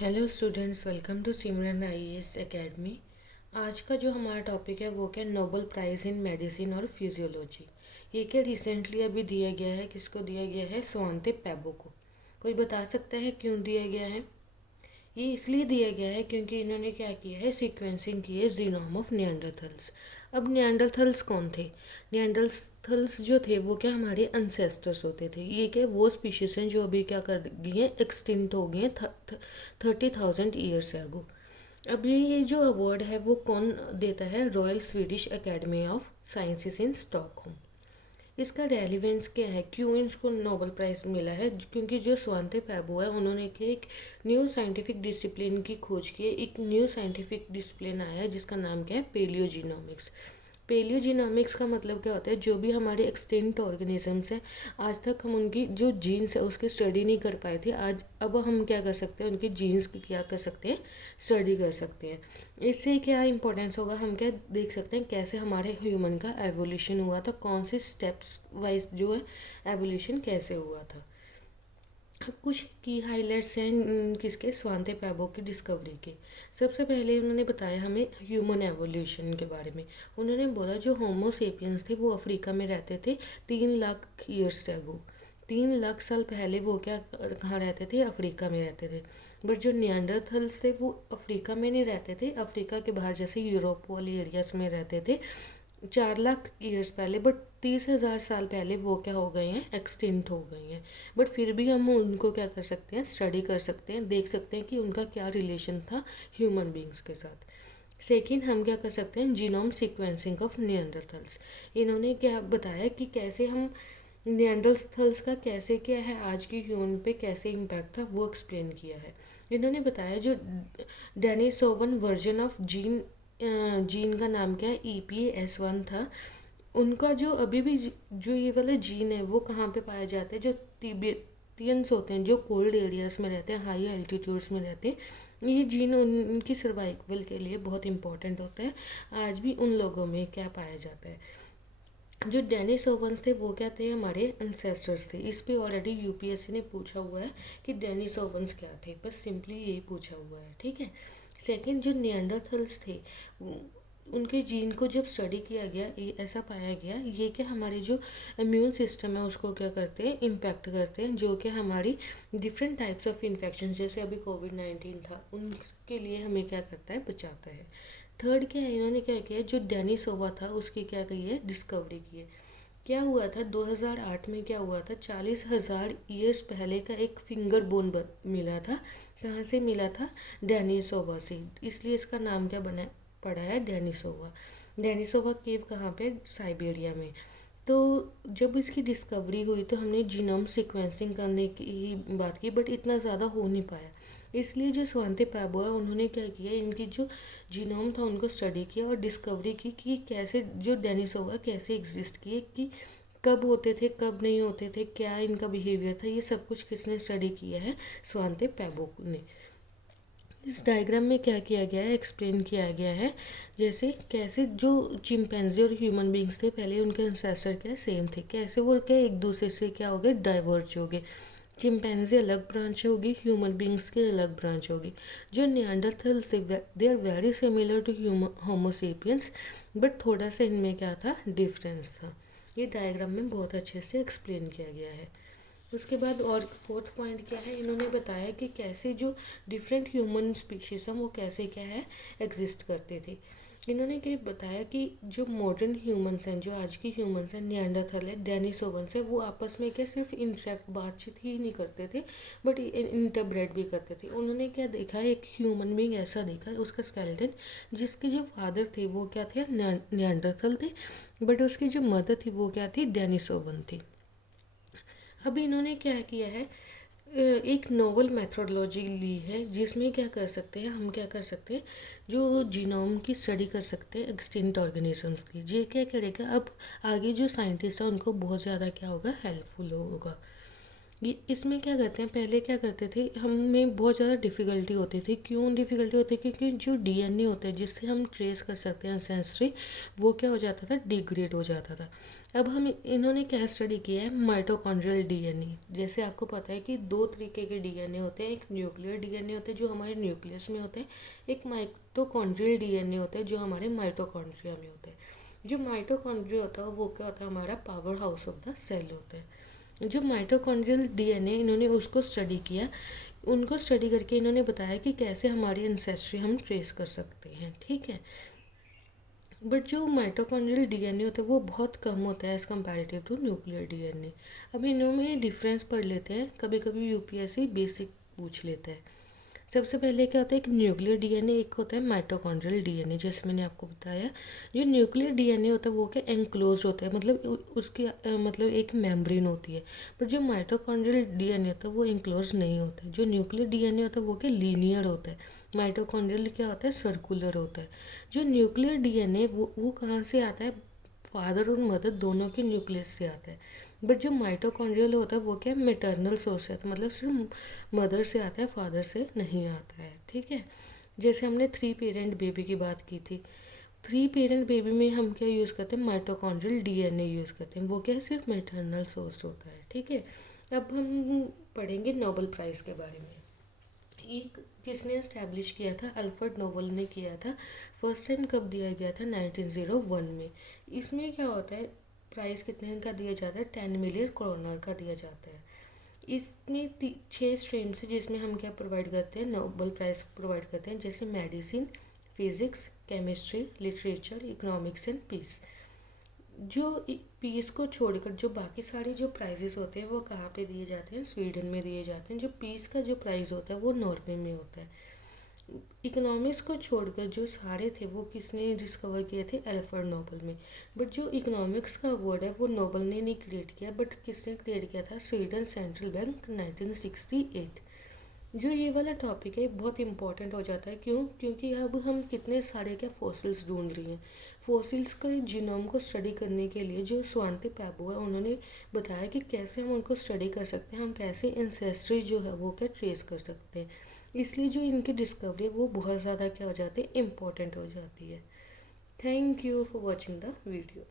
Hello students, welcome to Simran IAS academy. आज का जो हमारा टॉपिक है वो क्या, नोबेल प्राइज़ इन मेडिसिन और फिजियोलॉजी। ये क्या रिसेंटली अभी दिया गया है, किसको दिया गया है? स्वांते पैबो को। कोई बता सकता है क्यों दिया गया है? ये इसलिए दिया गया है क्योंकि इन्होंने क्या किया है, सीक्वेंसिंग की है जीनोम ऑफ निएंडरथल्स। अब निएंडरथल्स कौन थे? निएंडरथल्स जो थे वो क्या, हमारे अनसेस्टर्स होते थे। ये क्या, वो स्पीशीज हैं जो अभी क्या कर गई हैं, एक्सटिंक्ट हो गई हैं 30,000 ईयर्स अगो। अभी ये जो अवार्ड है वो कौन देता है? Royal Swedish academy of sciences in Stockholm. इसका रेलिवेंस क्या है, क्यों इसको नोबेल प्राइज़ मिला है? क्योंकि जो स्वांते पैबो है उन्होंने क्या, एक न्यू साइंटिफिक डिसिप्लिन की खोज की है। एक न्यू साइंटिफिक डिसिप्लिन आया है जिसका नाम क्या है, पेलियोजीनोमिक्स। पेलियोजीनोमिक्स का मतलब क्या होता है, जो भी हमारे एक्सटिंक्ट ऑर्गेनिजम्स हैं, आज तक हम उनकी जो जीन्स है उसकी स्टडी नहीं कर पाए थे। आज अब हम क्या कर सकते हैं, उनकी जीन्स की क्या कर सकते हैं, स्टडी कर सकते हैं। इससे क्या इंपॉर्टेंस होगा, हम क्या देख सकते हैं कैसे हमारे ह्यूमन का एवोल्यूशन हुआ था, कौन से स्टेप्स वाइज जो है एवोल्यूशन कैसे हुआ था। अब कुछ की हाइलाइट्स हैं किसके, स्वांते पैबो की डिस्कवरी के। सबसे पहले उन्होंने बताया हमें ह्यूमन एवोल्यूशन के बारे में। उन्होंने बोला जो होमोसेपियंस थे वो अफ्रीका में रहते थे 3 लाख ईयर्स से अगो। 3 लाख साल पहले वो क्या, कहाँ रहते थे? अफ्रीका में रहते थे। बट जो निएंडरथल्स थे वो अफ्रीका में नहीं रहते थे, अफ्रीका के बाहर जैसे यूरोप वाली एरियाज में रहते थे 4 लाख ईयर्स पहले। बट 30,000 साल पहले वो क्या हो गए हैं, एक्सटिंक्ट हो गए हैं। बट फिर भी हम उनको क्या कर सकते हैं, स्टडी कर सकते हैं, देख सकते हैं कि उनका क्या रिलेशन था ह्यूमन बींग्स के साथ। सेकेंड, हम क्या कर सकते हैं, जीनोम सीक्वेंसिंग ऑफ निएंडरथल्स। इन्होंने क्या बताया कि कैसे हम निएंडरथल्स का कैसे क्या है आज की ह्यूमन पे कैसे इम्पैक्ट था, वो एक्सप्लेन किया है। इन्होंने बताया जो डेनिसोवन वर्जन ऑफ जीन का नाम क्या है, EPS1 था। उनका जो अभी भी जो ये वाला जीन है वो कहाँ पे पाया जाता है, जो तिब्बतियंस होते हैं जो कोल्ड एरियाज में रहते हैं, हाई एल्टीट्यूड्स में रहते हैं, ये जीन उनकी सर्वाइवल के लिए बहुत इंपॉर्टेंट होता है। आज भी उन लोगों में क्या पाया जाता है। जो डेनिसोवंस थे वो क्या थे, हमारे एंसेस्टर्स थे। इस पे ऑलरेडी यूपीएससी ने पूछा हुआ है कि डेनिसोवंस क्या थे, बस सिंपली यही पूछा हुआ है, ठीक है। सेकंड, जो निएंडरथल्स थे उनके जीन को जब स्टडी किया गया, ये ऐसा पाया गया ये कि हमारे जो इम्यून सिस्टम है उसको क्या करते हैं, इम्पैक्ट करते हैं, जो कि हमारी डिफरेंट टाइप्स ऑफ इन्फेक्शन जैसे अभी कोविड-19 था उनके लिए हमें क्या करता है, बचाता है। थर्ड क्या है, इन्होंने क्या किया, जो डेनिसोवा था उसकी क्या की है, डिस्कवरी की है। क्या हुआ था 2008 में, क्या हुआ था, 40,000 ईयर्स पहले का एक फिंगर बोन मिला था। कहाँ से मिला था? डेनिसोवा से। इसलिए इसका नाम क्या बना पड़ा है, डेनिसोवा। डेनिसोवा केव कहाँ पे? साइबेरिया में। तो जब इसकी डिस्कवरी हुई तो हमने जीनोम सीक्वेंसिंग करने की बात की, बट इतना ज़्यादा हो नहीं पाया। इसलिए जो स्वांते पैबो है उन्होंने क्या किया, इनकी जो जीनोम था उनको स्टडी किया और डिस्कवरी की कि कैसे जो डेनिसोवा कैसे एग्जिस्ट किए, कि कब होते थे कब नहीं होते थे, क्या इनका बिहेवियर था, ये सब कुछ किसने स्टडी किया है, स्वांते पैबो ने। इस डायग्राम में क्या किया गया है, एक्सप्लेन किया गया है जैसे कैसे जो चिंपैंजी और ह्यूमन बींग्स थे पहले, उनके एंसेस्टर क्या सेम थे, कैसे वो क्या एक दूसरे से क्या हो गए, डाइवर्ज हो गए। चिंपैंजी अलग ब्रांच होगी, ह्यूमन बींग्स की अलग ब्रांच होगी। जो निएंडरथल थे they are very similar to Homo sapiens, but थोड़ा सा इनमें क्या था, डिफरेंस था। ये डायग्राम में बहुत अच्छे से एक्सप्लेन किया गया है। उसके बाद और फोर्थ पॉइंट क्या है, इन्होंने बताया कि कैसे जो डिफरेंट ह्यूमन स्पीशीज हैं वो कैसे क्या है, एग्जिस्ट करते थे। इन्होंने क्या बताया कि जो मॉडर्न ह्यूमंस हैं, जो आज की ह्यूमंस हैं, निएंडरथल है, डेनिसोवंस है, वो आपस में क्या सिर्फ इंटरेक्ट बातचीत ही नहीं करते थे, बट इंटरब्रेड भी करते थे। उन्होंने क्या देखा, एक ह्यूमन बींग ऐसा देखा, उसका स्केलेटन, जिसके जो फादर थे वो क्या थे, निएंडरथल थे, बट उसकी जो मदर थी वो क्या थी, डेनिसोवन थी। अभी इन्होंने क्या किया है, एक नोवल मेथोडोलॉजी ली है जिसमें क्या कर सकते हैं, हम क्या कर सकते हैं, जो जीनोम की स्टडी कर सकते हैं एक्सटिंक्ट ऑर्गेनिजम्स की। ये क्या करेगा, अब आगे जो साइंटिस्ट हैं उनको बहुत ज़्यादा क्या होगा, हेल्पफुल होगा। ये इसमें क्या करते हैं, पहले क्या करते थे, हमें बहुत ज़्यादा डिफ़िकल्टी होती थी। क्यों डिफ़िकल्टी होती है? क्योंकि जो डीएनए होता है जिससे हम ट्रेस कर सकते हैं एंसेस्ट्री, वो क्या हो जाता था, डिग्रेड हो जाता था। अब हम इन्होंने क्या स्टडी किया है, माइटोकॉन्ड्रियल डीएनए। जैसे आपको पता है कि दो तरीके के डीएनए होते हैं, एक न्यूक्लियर डीएनए होते हैं जो हमारे न्यूक्लियस में होते हैं, एक माइटोकॉन्ड्रियल डीएनए होता है जो हमारे माइटोकॉन्ड्रिया में होता है। जो माइटोकॉन्ड्रिया होता है वो क्या होता है, हमारा power house of the cell होता है। जो माइटोकॉन्ड्रियल डीएनए, इन्होंने उसको स्टडी किया। उनको स्टडी करके इन्होंने बताया कि कैसे हमारी एंसेस्ट्री हम ट्रेस कर सकते हैं, ठीक है। बट जो माइटोकॉन्ड्रियल डीएनए होता है वो बहुत कम होता है as comparative to nuclear DNA. अब इनमें डिफरेंस पढ़ लेते हैं, कभी कभी यूपीएससी बेसिक पूछ लेता है। सबसे पहले क्या होता है, एक न्यूक्लियर डीएनए, एक होता है माइटोकॉन्ड्रियल डीएनए। जैसे मैंने आपको बताया, जो न्यूक्लियर डीएनए होता है वो क्या एनक्लोज होता है, मतलब उसकी मतलब एक मेम्ब्रेन होती है। पर जो माइटोकॉन्ड्रियल डीएनए होता है वो एनक्लोज नहीं होता है। जो न्यूक्लियर डीएनए होता है वो क्या लीनियर होता है, माइटोकॉन्ड्रियल क्या होता है, सर्कुलर होता है। जो न्यूक्लियर डीएनए वो कहाँ से आता है, फादर और मदर दोनों के न्यूक्लियस से आता है। बट जो माइटोकॉन्ड्रियल होता है वो क्या है, मेटर्नल सोर्स से आता है, मतलब सिर्फ मदर से आता है, फादर से नहीं आता है, ठीक है। जैसे हमने 3 पेरेंट बेबी की बात की थी, 3 पेरेंट बेबी में हम क्या यूज़ करते हैं, माइटोकॉन्ड्रियल डीएनए यूज़ करते हैं, वो क्या है, सिर्फ मेटर्नल सोर्स होता है, ठीक है। अब हम पढ़ेंगे नोबेल प्राइज़ के बारे में। एक किसने इस्टेब्लिश किया था, अल्फ्रेड नोबेल ने किया था। फर्स्ट टाइम कब दिया गया था, 1901 में। इसमें क्या होता है, प्राइस कितने का दिया जाता है, 10 मिलियन करोनर का दिया जाता है। इसमें 6 स्ट्रीम्स है जिसमें हम क्या प्रोवाइड करते हैं, नोबेल प्राइज़ प्रोवाइड करते हैं, जैसे medicine, physics, chemistry, literature, economics and peace. जो पीस को छोड़कर जो बाकी सारे जो प्राइजेस होते हैं वो कहाँ पे दिए जाते हैं, स्वीडन में दिए जाते हैं। जो पीस का जो प्राइज़ होता है वो नॉर्वे में होता है। इकोनॉमिक्स को छोड़कर जो सारे थे वो किसने डिस्कवर किए थे, अल्फ्रेड नोबेल में। बट जो इकोनॉमिक्स का वर्ड है वो नोबेल ने नहीं क्रिएट किया, बट किसने क्रिएट किया था, स्वीडन सेंट्रल बैंक, 1968। जो ये वाला टॉपिक है बहुत इंपॉर्टेंट हो जाता है, क्यों, क्योंकि अब हम कितने सारे क्या फॉसिल्स ढूंढ रहे हैं। फॉसिल्स का जीनोम को स्टडी करने के लिए जो स्वांति पैबो है उन्होंने बताया कि कैसे हम उनको स्टडी कर सकते हैं, हम कैसे एंसेस्ट्री जो है वो क्या ट्रेस कर सकते हैं। इसलिए जो इनकी डिस्कवरी है वो बहुत ज़्यादा क्या हो जाती है, इम्पोर्टेंट हो जाती है। Thank you for watching the video.